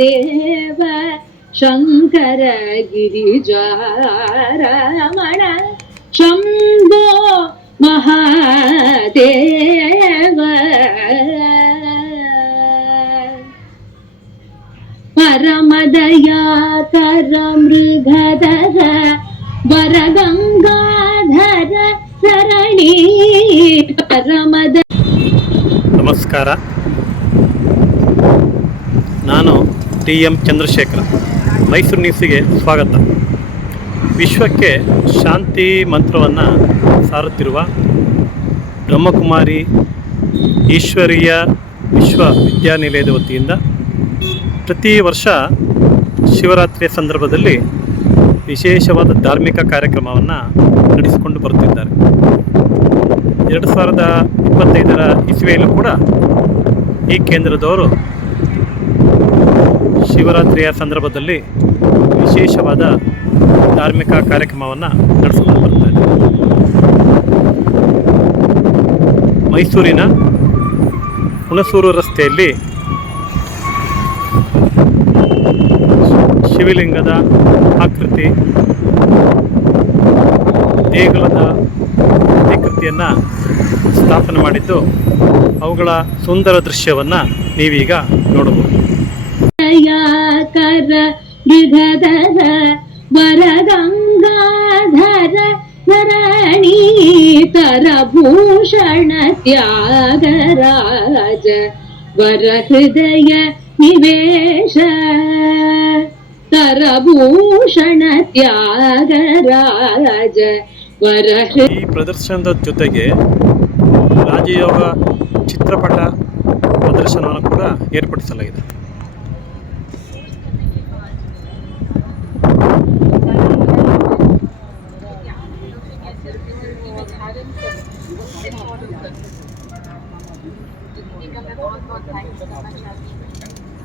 ದೇವ ಶಂಕರ ಗಿರಿಜಾರಮಣ ಶಂಭೋ ಮಹಾದೇವ ಪರಮದಯಾಕರ ಮೃಗಧರ ವರಗಂಗಾಧರ ಸರಣಿ ಪರಮದ. ನಮಸ್ಕಾರ, ನಾನು TM ಚಂದ್ರಶೇಖರ. ಮೈಸೂರು ನ್ಯೂಸಿಗೆ ಸ್ವಾಗತ. ವಿಶ್ವಕ್ಕೆ ಶಾಂತಿ ಮಂತ್ರವನ್ನು ಸಾರುತ್ತಿರುವ ಬ್ರಹ್ಮಕುಮಾರಿ ಈಶ್ವರೀಯ ವಿಶ್ವವಿದ್ಯಾನಿಲಯದ ವತಿಯಿಂದ ಪ್ರತಿ ವರ್ಷ ಶಿವರಾತ್ರಿಯ ಸಂದರ್ಭದಲ್ಲಿ ವಿಶೇಷವಾದ ಧಾರ್ಮಿಕ ಕಾರ್ಯಕ್ರಮವನ್ನು ನಡೆಸಿಕೊಂಡು ಬರುತ್ತಿದ್ದಾರೆ. 2025ರ ಇಸ್ವಿಯಲ್ಲೂ ಕೂಡ ಈ ಕೇಂದ್ರದವರು ಶಿವರಾತ್ರಿಯ ಸಂದರ್ಭದಲ್ಲಿ ವಿಶೇಷವಾದ ಧಾರ್ಮಿಕ ಕಾರ್ಯಕ್ರಮವನ್ನು ನಡೆಸಿಕೊಂಡು ಬರ್ತಾ ಇದ್ದಾರೆ. ಮೈಸೂರಿನ ಹುಣಸೂರು ರಸ್ತೆಯಲ್ಲಿ ಶಿವಲಿಂಗದ ಆಕೃತಿ, ದೇಗುಲದ ಪ್ರತಿಕೃತಿಯನ್ನು ಸ್ಥಾಪನೆ ಮಾಡಿದ್ದು, ಅವುಗಳ ಸುಂದರ ದೃಶ್ಯವನ್ನು ನೀವೀಗ ನೋಡಬಹುದು. ಮೃಗಧರ ವರಗಂಗಾಧರ ಧರಣೀತರ ಭೂಷಣ ತ್ಯಾಗರಾಜ ವರ ಹೃದಯ ನಿವೇಶ ತರಭೂಷಣ ತ್ಯಾಗರಾಜ ವರ. ಈ ಪ್ರದರ್ಶನದ ಜೊತೆಗೆ ರಾಜಯೋಗ ಚಿತ್ರಪಟ ಪ್ರದರ್ಶನವನ್ನು ಕೂಡ ಏರ್ಪಡಿಸಲಾಗಿದೆ.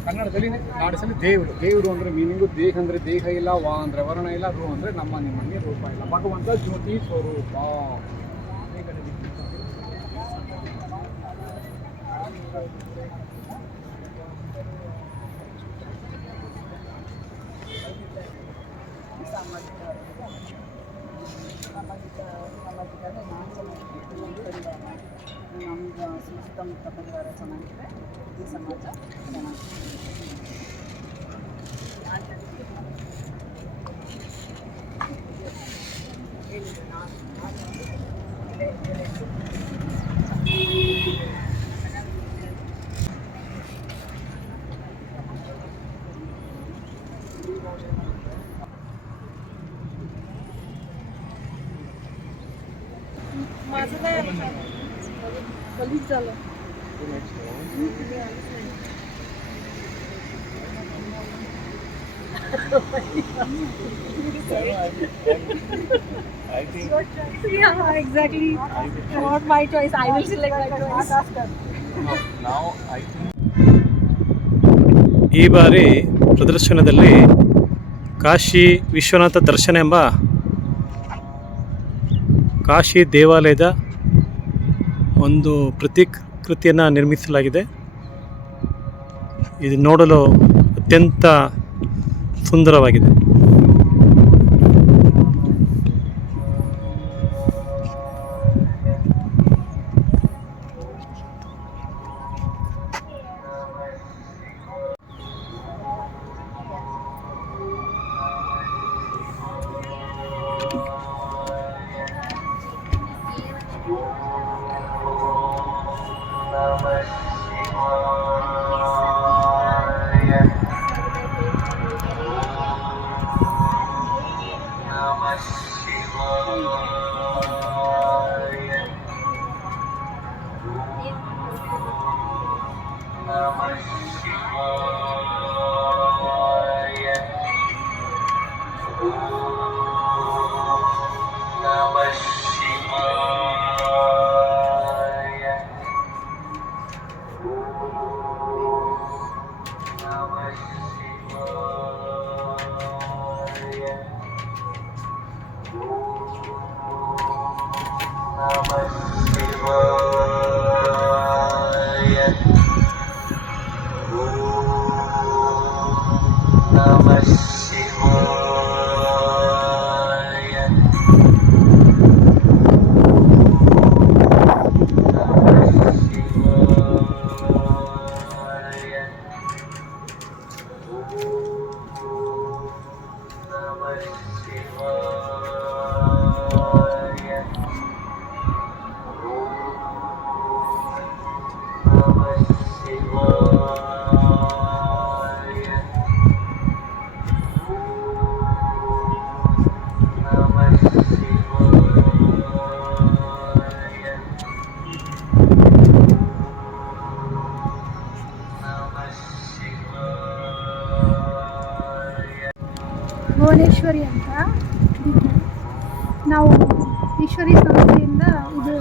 ಕನ್ನಡದಲ್ಲಿ ನಾಡಿಸಲು ದೇವರು ಅಂದರೆ ಮೀನಿಂಗು ದೇಹ ಅಂದರೆ ದೇಹ ಇಲ್ಲ, ವಾ ಅಂದರೆ ವರ್ಣ ಇಲ್ಲ, ರು ಅಂದರೆ ನಮ್ಮ ನಿಮ್ಮಲ್ಲಿ ರೂಪ ಇಲ್ಲ. ಭಗವಂತ ಜ್ಯೋತಿ ಸ್ವರೂಪ. ನಮ್ಗೆ ಸುತ್ತಮುತ್ತ ಪರಿವಾರ ಚೆನ್ನಾಗಿದೆ, ಈ ಸಮಾಜ माझं काय कलीच झालं. I think Yeah, exactly. Not my choice. I will select my choice. now I think ಈ ಬಾರಿ ಪ್ರದರ್ಶನದಲ್ಲಿ ಕಾಶಿ ವಿಶ್ವನಾಥ ದರ್ಶನ ಎಂಬ ಕಾಶಿ ದೇವಾಲಯದ ಒಂದು ಪ್ರತಿಕೃತಿಯನ್ನು ನಿರ್ಮಿಸಲಾಗಿದೆ. ಇದು ನೋಡಲು ಅತ್ಯಂತ ಸುಂದರವಾಗಿದೆ. ಭುವನೇಶ್ವರಿ ಅಂತ ಇದು ನಾವು ಈಶ್ವರಿ ಸಂಸ್ಥೆಯಿಂದ ಇದು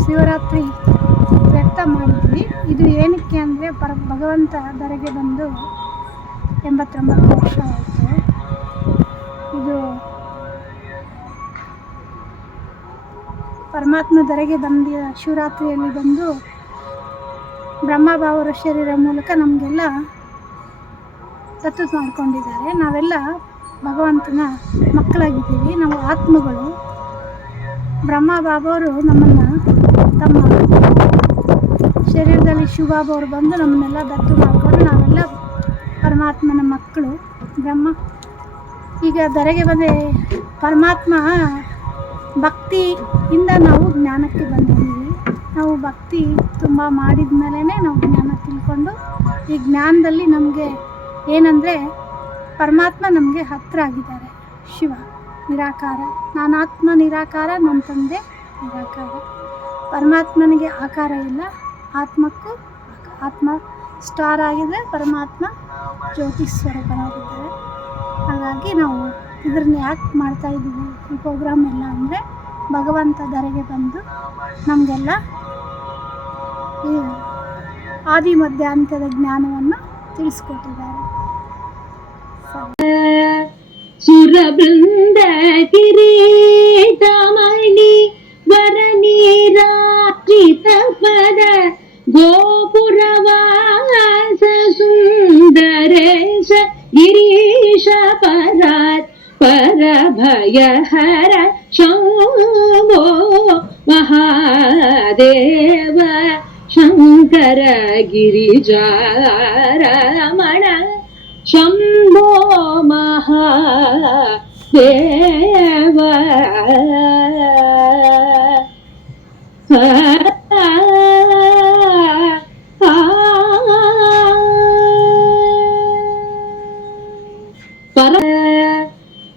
ಶಿವರಾತ್ರಿ ವ್ಯಕ್ತ ಮಾಡಿದ್ವಿ. ಇದು ಏನಕ್ಕೆ ಅಂದರೆ ಭಗವಂತ ಧರೆಗೆ ಬಂದು 89 ವರ್ಷ ಆಯಿತು. ಇದು ಪರಮಾತ್ಮ ಧರೆಗೆ ಬಂದ ಶಿವರಾತ್ರಿಯಲ್ಲಿ ಬಂದು ಬ್ರಹ್ಮಭಾವರ ಶರೀರ ಮೂಲಕ ನಮಗೆಲ್ಲ ದತ್ತು ಮಾಡ್ಕೊಂಡಿದ್ದಾರೆ. ನಾವೆಲ್ಲ ಭಗವಂತನ ಮಕ್ಕಳಾಗಿದ್ದೀವಿ. ನಾವು ಆತ್ಮಗಳು. ಬ್ರಹ್ಮಬಾಬವರು ನಮ್ಮನ್ನು ತಮ್ಮ ಶರೀರದಲ್ಲಿ ಶಿವಬಾಬವರು ಬಂದು ನಮ್ಮನ್ನೆಲ್ಲ ದತ್ತು ಮಾಡಿಕೊಂಡು ನಾವೆಲ್ಲ ಪರಮಾತ್ಮನ ಮಕ್ಕಳು. ಬ್ರಹ್ಮ ಈಗ ಧರೆಗೆ ಬಂದರೆ ಪರಮಾತ್ಮ ಭಕ್ತಿಯಿಂದ ನಾವು ಜ್ಞಾನಕ್ಕೆ ಬಂದಿದ್ದೀವಿ. ನಾವು ಭಕ್ತಿ ತುಂಬ ಮಾಡಿದ ಮೇಲೇ ನಾವು ಜ್ಞಾನ ತಿಳ್ಕೊಂಡು ಈ ಜ್ಞಾನದಲ್ಲಿ ನಮಗೆ ಏನಂದರೆ ಪರಮಾತ್ಮ ನಮಗೆ ಹತ್ತಿರ ಆಗಿದ್ದಾರೆ. ಶಿವ ನಿರಾಕಾರ, ನಾನಾತ್ಮ ನಿರಾಕಾರ, ನನ್ನ ತಂದೆ ನಿರಾಕಾರ. ಪರಮಾತ್ಮನಿಗೆ ಆಕಾರ ಇಲ್ಲ, ಆತ್ಮಕ್ಕೂ ಆತ್ಮ ಸ್ಟಾರ್ ಆಗಿದೆ, ಪರಮಾತ್ಮ ಜ್ಯೋತಿ ಸ್ವರೂಪನಾಗಿದ್ದಾರೆ. ಹಾಗಾಗಿ ನಾವು ಇದನ್ನ ಯಾಕೆ ಮಾಡ್ತಾಯಿದ್ದೀವಿ ಈ ಪ್ರೋಗ್ರಾಮ್ ಎಲ್ಲ ಅಂದರೆ ಭಗವಂತ ಧರೆಗೆ ಬಂದು ನಮಗೆಲ್ಲ ಈ ಆದಿ ಮಧ್ಯಾಂತ್ಯದ ಜ್ಞಾನವನ್ನು ತಿಳಿಸ್ಕೊಟ್ಟಿದ್ದಾರೆ. ಸುರಬೃಂದ ಕಿರೀಟಮಣಿ ವರನೀರಾತ್ರಿತ ಪದ ಗೋಪುರವಾಸ ಸುಂದರೇಶ ಗಿರೀಶ ಪರಾತ್ ಪರಭಯಹರ ಶಂಭೋ ಮಹಾದೇವ ಶಂಕರ ಗಿರಿಜಾರಮಣ ಶಂಭೋ ಮಹಾದೇವ.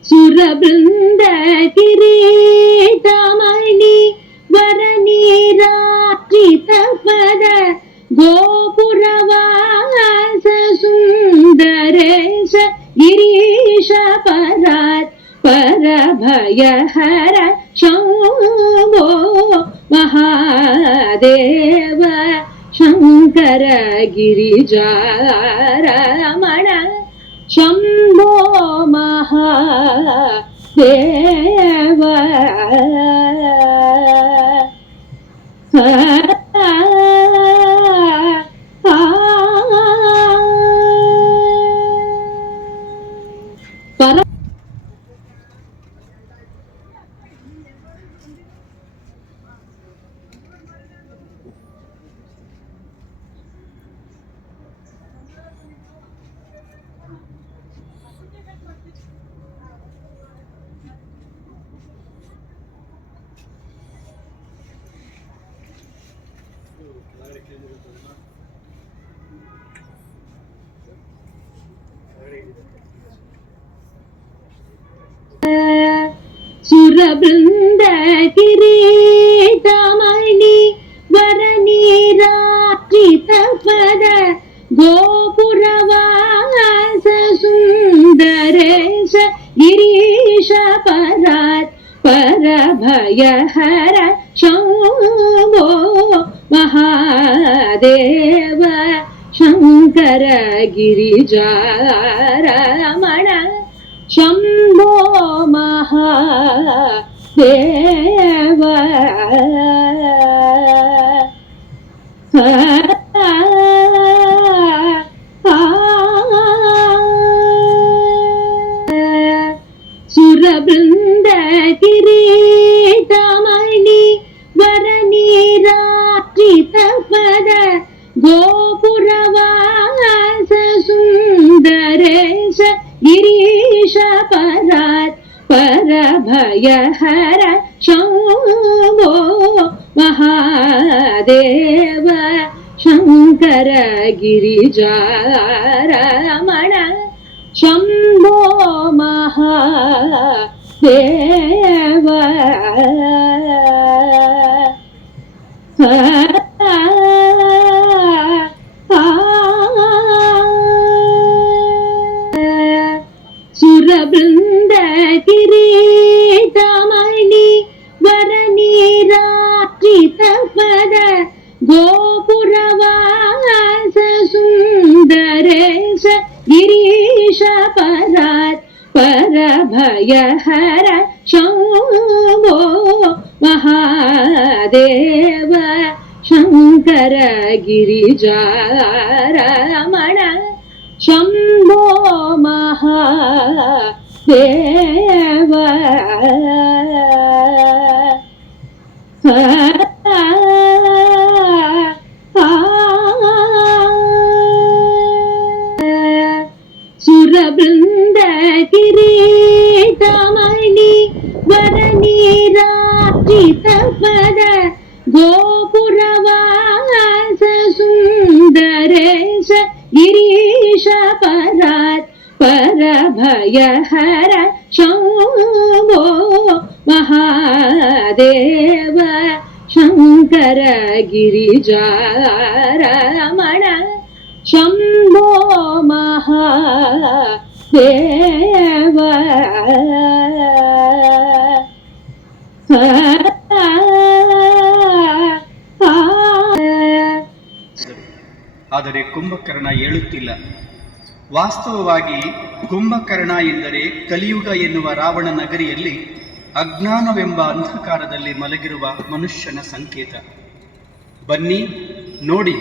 ಸುರಬೃಂದ ಕಿರೀಟಮಣಿ ವರನೀರಾತ್ರಿತ ಪದ ಗೋಪುರವಾಸ ಸುಂದರೇಶ ಗಿರೀಶ ಪರಾತ್ ಪರಭಯಹರ ಶಂಭೋ ಮಹಾದೇವ ಶಂಕರ ಗಿರಿಜಾರಮಣ ಶಂಭೋ ಮಹಾದೇವ. ಸುರಬೃಂದ ಕಿರೀಟಮಣಿ ವರನೀರಾತ್ರಿತ ಪದ ಗೋಪುರವಾಸ ಸುಂದರೇಶ ಗಿರೀಶ ಪರಾತ್ ಪರಭಯಹರ ಶಂಭೋ ಮಹಾದೇವ ಶಂಕರ ಗಿರಿಜಾರಮಣ ಶಂಭೋ ಮಹಾದೇವ. ಭಯಹರ ಶಂಭೋ ಮಹಾದೇವ ಶಂಕರ ಗಿರಿಜಾರಮಣ ಶಂಭೋ ಮಹಾದೇವ ಸುರಬೃಂದ ಕಿರೀಟಮಣಿ ವರನಿರಾಜಿತ ಪದ ಗೋಪುರವಾಸ ಸುಂದರೇಶ ಗಿರೀಶ ಪರಾತ್ ಪರಭಯಹರ ಶಂಭೋ ಮಹಾದೇವ ಶಂಕರ ಗಿರಿಜಾರಮಣ ಶಂಭೋ ಮಹಾದೇವ ಸುರಬೃಂದ ಕಿರೀಟಮಣಿ ವರನಿರಾಜಿತ ಪದ ಗೋಪುರವಾಸ ಸುಂದರೇಶ ಗಿರೀಶ ಪರಾತ್ ಪರಭಯಹರ ಶಂಭೋ ಮಹಾದೇವ ಶಂಕರ ಗಿರಿಜಾರಮಣ ಶಂಭೋ ಮಹಾದೇವ ಆದರೆ ಕುಂಭಕರ್ಣ ಏಳುತ್ತಿಲ್ಲ. ವಾಸ್ತವವಾಗಿ ಕುಂಭಕರ್ಣ ಎಂದರೆ ಕಲಿಯುಗ ಎನ್ನುವ ರಾವಣ ನಗರಿಯಲ್ಲಿ ಅಜ್ಞಾನವೆಂಬ ಅಂಧಕಾರದಲ್ಲಿ ಮಲಗಿರುವ ಮನುಷ್ಯನ ಸಂಕೇತ. ಬನ್ನಿ ನೋಡಿ,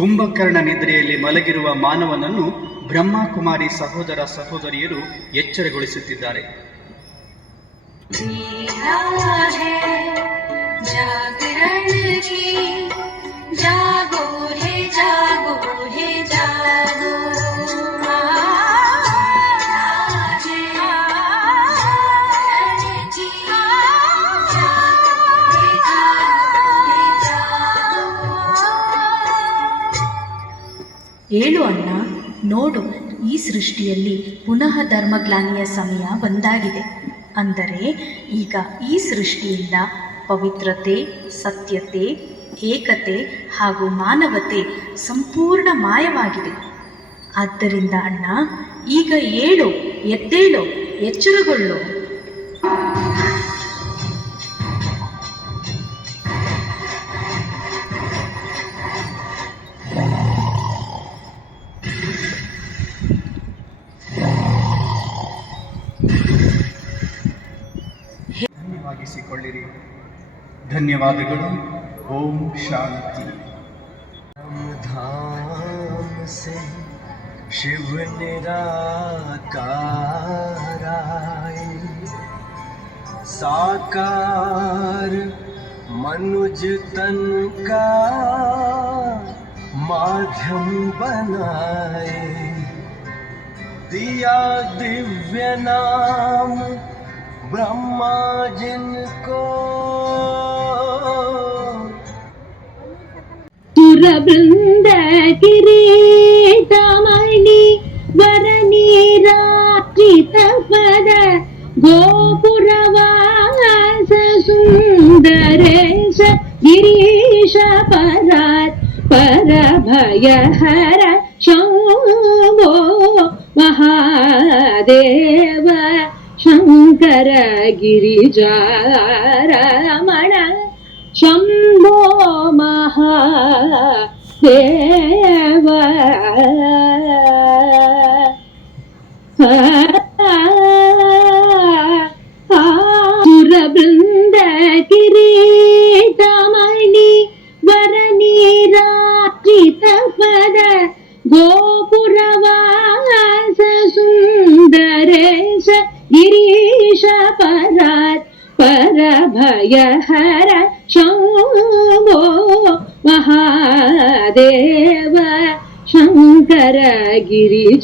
ಕುಂಭಕರ್ಣ ನಿದ್ರೆಯಲ್ಲಿ ಮಲಗಿರುವ ಮಾನವನನ್ನು ಬ್ರಹ್ಮಕುಮಾರಿ ಸಹೋದರ ಸಹೋದರಿಯರು ಎಚ್ಚರಗೊಳಿಸುತ್ತಿದ್ದಾರೆ. ಏಳು ಅಣ್ಣ, ನೋಡು, ಈ ಸೃಷ್ಟಿಯಲ್ಲಿ ಪುನಃ ಧರ್ಮಗ್ಲಾನಿಯ ಸಮಯ ಬಂದಾಗಿದೆ. ಅಂದರೆ ಈಗ ಈ ಸೃಷ್ಟಿಯಿಂದ ಪವಿತ್ರತೆ, ಸತ್ಯತೆ, ಏಕತೆ ಹಾಗೂ ಮಾನವತೆ ಸಂಪೂರ್ಣ ಮಾಯವಾಗಿದೆ. ಆದ್ದರಿಂದ ಅಣ್ಣ, ಈಗ ಏಳು, ಎದ್ದೇಳು, ಎಚ್ಚರಗೊಳ್ಳು. ಧನ್ಯವಾಗಿಸಿಕೊಳ್ಳಿರಿ. ಧನ್ಯವಾದಗಳು. ಓಂ ಶಾಂತಿ. धाम से शिव निराकार आए, साकार मनुज तन का माध्यम बनाए, दिया दिव्य नाम ब्रह्मा जिनको। ಸುರಬೃಂದ ಕಿರೀಟಮಣಿ ವರನಿರಾಜಿತ ಪದ ಗೋಪುರವಾಸ ಸುಂದರೇಶ ಗಿರೀಶ ಪರಾತ್ ಪರಭಯಹರ ಶಂಭೋ ಮಹಾದೇವ ಶಂಕರ ಗಿರಿಜಾರಮಣ ಶಂಭೋ ಮಹಾದೇವ ಸುರಬೃಂದ ಕಿರೀಟಮಣಿ ವರನಿರಾಜಿತ ಪದ ಗೋಪುರವಾಸ ಸುಂದರೇಶ ಗಿರೀಶ ಪರಾತ್ ಪರಭಯಹರ ಶಂಭೋ ಮಹಾದೇವ ಶಂಕರ ಗಿರಿಜಾರಮಣ